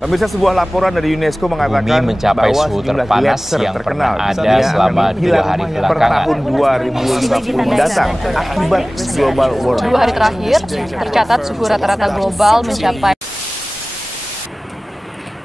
Pemirsa, sebuah laporan dari UNESCO mengatakan bumi mencapai bahwa suhu sejumlah terpanas gletser yang terkenal pernah ada misalnya selama akan 2 hilang hari per belakangan. tahun 2050 mendatang akibat global warming. 2 hari terakhir tercatat suhu rata-rata global mencapai.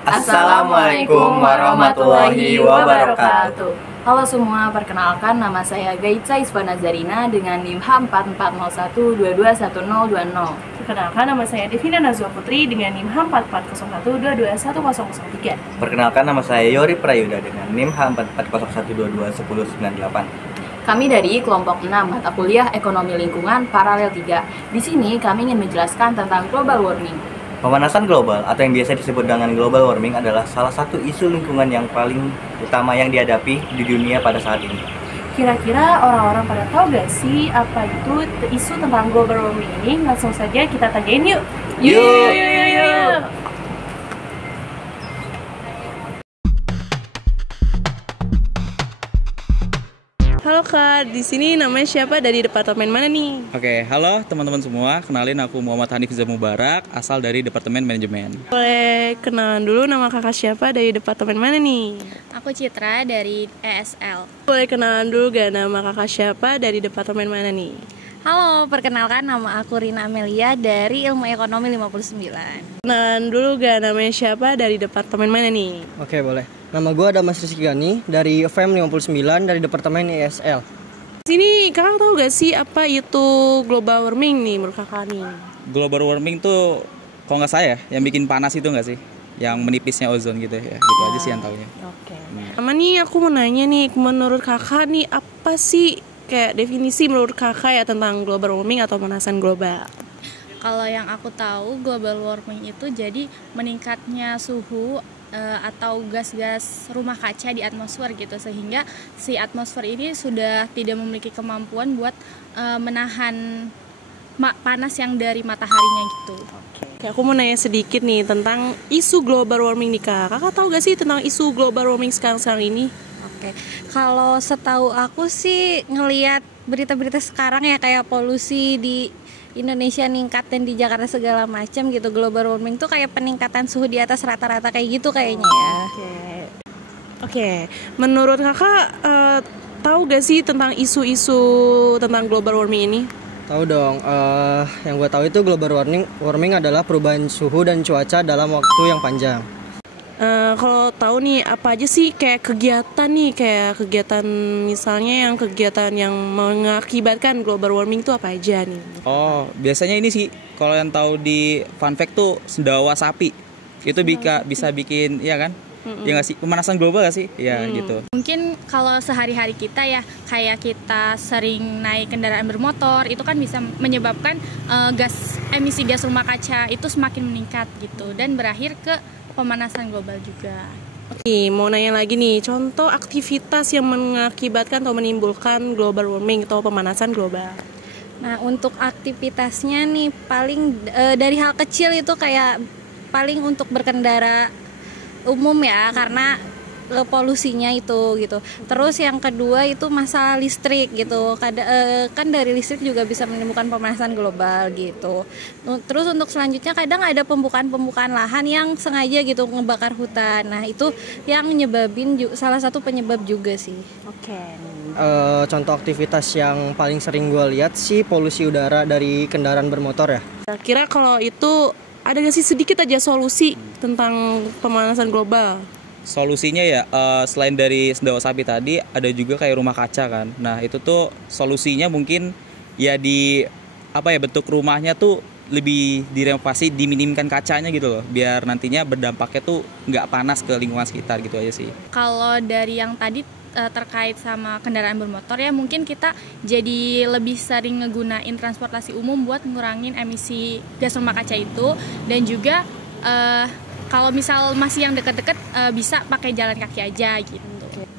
Assalamualaikum warahmatullahi wabarakatuh. Halo semua, perkenalkan nama saya Gaitsa Isfana Zarina dengan NIM H4401221020. Perkenalkan, nama saya Devina Nazwa Putri dengan NIM H4401221003. Perkenalkan, nama saya Yori Prayuda dengan NIM H4401221098. Kami dari kelompok 6 mata kuliah Ekonomi Lingkungan Paralel 3. Di sini kami ingin menjelaskan tentang global warming. Pemanasan global atau yang biasa disebut dengan global warming adalah salah satu isu lingkungan yang paling utama yang dihadapi di dunia pada saat ini. Kira-kira orang-orang pada tahu gak sih apa itu isu tentang global warming ini? Langsung saja kita tanyain yuk. Yuk. Halo Kak, di sini namanya siapa, dari departemen mana nih? Oke, halo teman-teman semua. Kenalin, aku Muhammad Hanif Zamubarak, asal dari Departemen Manajemen. Boleh kenalan dulu, nama kakak siapa, dari departemen mana nih? Aku Citra dari ESL. Boleh kenalan dulu gak, nama kakak siapa, dari departemen mana nih? Halo, perkenalkan nama aku Rina Amelia dari Ilmu Ekonomi 59. Kenalan dulu gak, namanya siapa, dari departemen mana nih? Oke, boleh. Nama gue ada Mas Rizky Gani dari FM 59 dari Departemen ESL. Sini kakak tahu gak sih apa itu global warming nih menurut kakak nih? Global warming tuh, kalau nggak saya, yang bikin panas itu nggak sih? Yang menipisnya ozon gitu ya, gitu aja sih yang taunya. Oke. Sama nih aku mau nanya nih, menurut kakak nih apa sih kayak definisi menurut kakak ya tentang global warming atau pemanasan global? Kalau yang aku tahu, global warming itu jadi meningkatnya suhu atau gas-gas rumah kaca di atmosfer gitu, sehingga si atmosfer ini sudah tidak memiliki kemampuan buat menahan panas yang dari mataharinya gitu. Oke, aku mau nanya sedikit nih tentang isu global warming nih Kak. Kakak tahu gak sih tentang isu global warming sekarang ini? Oke, kalau setahu aku sih ngelihat berita-berita sekarang ya, kayak polusi di Indonesia ningkat dan di Jakarta segala macam gitu. Global warming tuh kayak peningkatan suhu di atas rata-rata kayak gitu kayaknya ya. Oke. Menurut kakak tahu gak sih tentang isu-isu tentang global warming ini? Tahu dong. Yang gue tahu itu global warming adalah perubahan suhu dan cuaca dalam waktu yang panjang. Kalau tahu nih apa aja sih kayak kegiatan misalnya kegiatan yang mengakibatkan global warming itu apa aja nih? Oh, biasanya ini sih, kalau yang tahu di fun fact tuh sendawa sapi. Itu bisa bikin, ya kan? Ya nggak sih, pemanasan global nggak sih? Ya gitu. Mungkin kalau sehari-hari kita ya, kayak kita sering naik kendaraan bermotor, itu kan bisa menyebabkan emisi gas rumah kaca itu semakin meningkat gitu, dan berakhir ke pemanasan global juga. Oke, mau nanya lagi nih, contoh aktivitas yang mengakibatkan atau menimbulkan global warming atau pemanasan global. Nah, untuk aktivitasnya nih paling dari hal kecil itu kayak paling untuk berkendara umum ya, karena polusinya itu gitu. Terus yang kedua itu masalah listrik gitu. Kan dari listrik juga bisa menimbulkan pemanasan global gitu. Terus untuk selanjutnya kadang ada pembukaan lahan yang sengaja gitu ngebakar hutan. Nah, itu yang nyebabin salah satu penyebab juga sih. Oke. Contoh aktivitas yang paling sering gue lihat sih polusi udara dari kendaraan bermotor ya. Kira kalau itu ada gak sih sedikit aja solusi tentang pemanasan global? Solusinya ya, selain dari sendawa sapi tadi, ada juga kayak rumah kaca kan. Nah, itu tuh solusinya mungkin ya bentuk rumahnya tuh lebih direnovasi, diminimkan kacanya gitu loh, biar nantinya berdampaknya tuh nggak panas ke lingkungan sekitar gitu aja sih. Kalau dari yang tadi terkait sama kendaraan bermotor ya, mungkin kita jadi lebih sering ngegunain transportasi umum buat ngurangin emisi gas rumah kaca itu, dan juga kalau misal masih yang deket-deket bisa pakai jalan kaki aja gitu.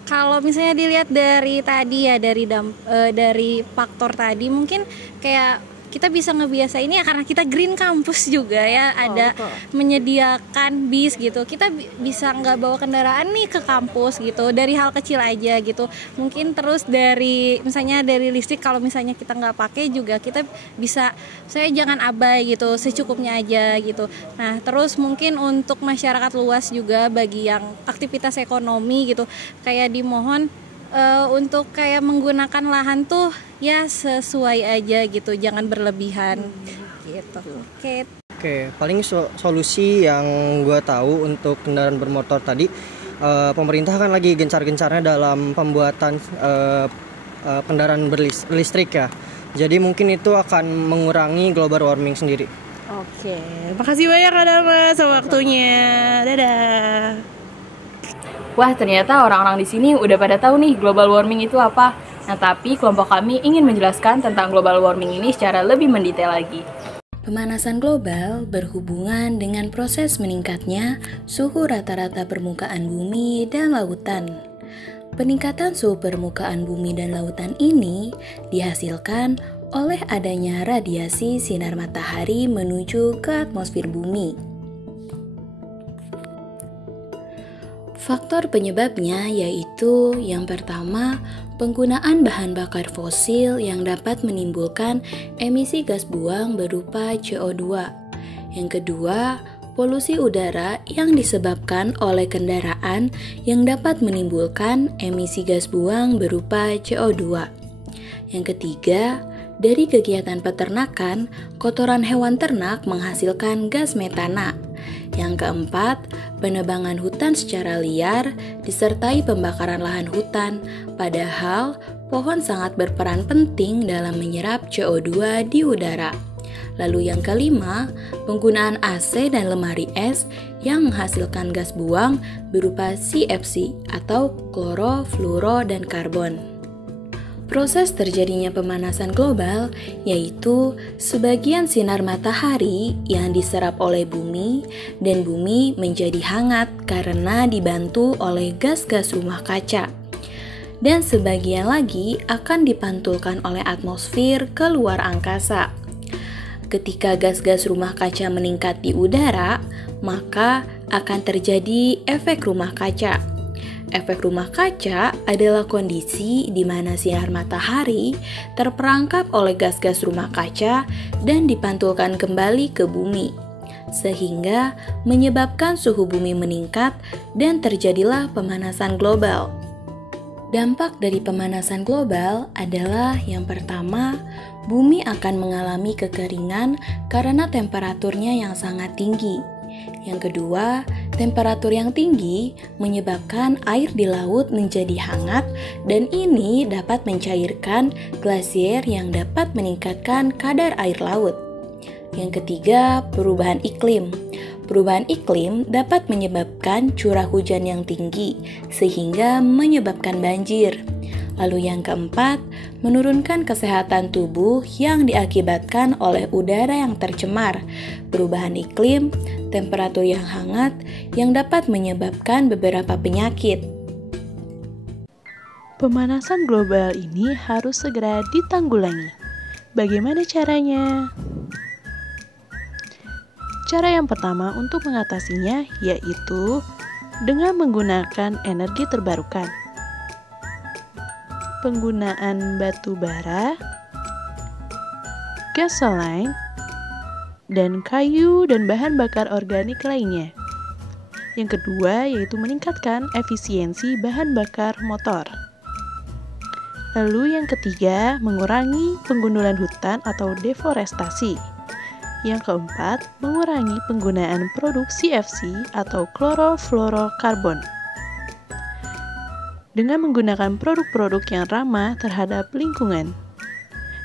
Kalau misalnya dilihat dari tadi ya, dari faktor tadi, mungkin kayak kita bisa ngebiasain ya karena kita green campus juga ya, ada menyediakan bis gitu. Kita bisa nggak bawa kendaraan nih ke kampus gitu, dari hal kecil aja gitu. Mungkin terus dari misalnya dari listrik, kalau misalnya kita nggak pakai juga kita bisa, saya jangan abai gitu, secukupnya aja gitu. Nah terus mungkin untuk masyarakat luas juga, bagi yang aktivitas ekonomi gitu, kayak dimohon untuk kayak menggunakan lahan tuh ya sesuai aja gitu, jangan berlebihan gitu. Oke, paling solusi yang gue tahu untuk kendaraan bermotor tadi, pemerintah kan lagi gencar-gencarnya dalam pembuatan kendaraan berlistrik ya. Jadi mungkin itu akan mengurangi global warming sendiri. Oke, makasih banyak Adama waktunya. Dadah. Wah, ternyata orang-orang di sini udah pada tahu nih global warming itu apa. Nah, tapi kelompok kami ingin menjelaskan tentang global warming ini secara lebih mendetail lagi. Pemanasan global berhubungan dengan proses meningkatnya suhu rata-rata permukaan bumi dan lautan. Peningkatan suhu permukaan bumi dan lautan ini dihasilkan oleh adanya radiasi sinar matahari menuju ke atmosfer bumi. Faktor penyebabnya yaitu yang pertama, penggunaan bahan bakar fosil yang dapat menimbulkan emisi gas buang berupa CO2. Yang kedua, polusi udara yang disebabkan oleh kendaraan yang dapat menimbulkan emisi gas buang berupa CO2. Yang ketiga, dari kegiatan peternakan, kotoran hewan ternak menghasilkan gas metana. Yang keempat, penebangan hutan secara liar disertai pembakaran lahan hutan, padahal pohon sangat berperan penting dalam menyerap CO2 di udara. Lalu yang kelima, penggunaan AC dan lemari es yang menghasilkan gas buang berupa CFC atau kloro, fluoro, dan karbon. Proses terjadinya pemanasan global yaitu sebagian sinar matahari yang diserap oleh bumi dan bumi menjadi hangat karena dibantu oleh gas-gas rumah kaca. Dan sebagian lagi akan dipantulkan oleh atmosfer ke luar angkasa. Ketika gas-gas rumah kaca meningkat di udara, maka akan terjadi efek rumah kaca. Efek rumah kaca adalah kondisi di mana sinar matahari terperangkap oleh gas-gas rumah kaca dan dipantulkan kembali ke bumi, sehingga menyebabkan suhu bumi meningkat dan terjadilah pemanasan global. Dampak dari pemanasan global adalah yang pertama, bumi akan mengalami kekeringan karena temperaturnya yang sangat tinggi. Yang kedua, temperatur yang tinggi menyebabkan air di laut menjadi hangat dan ini dapat mencairkan glasier yang dapat meningkatkan kadar air laut. Yang ketiga, perubahan iklim. Perubahan iklim dapat menyebabkan curah hujan yang tinggi sehingga menyebabkan banjir. Lalu yang keempat, menurunkan kesehatan tubuh yang diakibatkan oleh udara yang tercemar, perubahan iklim, temperatur yang hangat yang dapat menyebabkan beberapa penyakit. Pemanasan global ini harus segera ditanggulangi. Bagaimana caranya? Cara yang pertama untuk mengatasinya yaitu dengan menggunakan energi terbarukan. Penggunaan batu bara, gasoline, dan kayu dan bahan bakar organik lainnya. Yang kedua yaitu meningkatkan efisiensi bahan bakar motor. Lalu yang ketiga, mengurangi penggundulan hutan atau deforestasi. Yang keempat, mengurangi penggunaan produk CFC atau klorofluorokarbon. Dengan menggunakan produk-produk yang ramah terhadap lingkungan.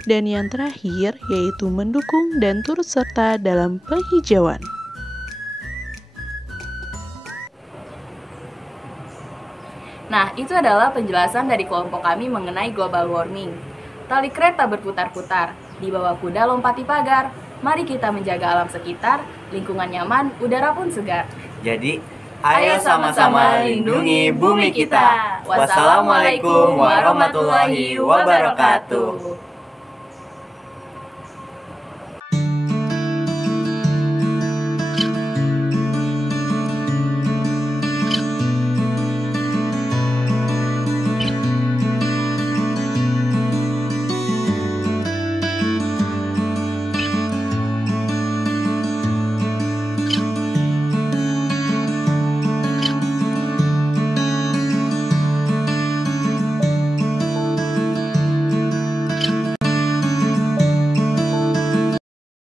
Dan yang terakhir yaitu mendukung dan turut serta dalam penghijauan. Nah, itu adalah penjelasan dari kelompok kami mengenai global warming. Tali kereta berputar-putar, di bawah kuda lompati pagar. Mari kita menjaga alam sekitar, lingkungan nyaman, udara pun segar. Jadi, ayo sama-sama lindungi bumi kita. Wassalamualaikum warahmatullahi wabarakatuh.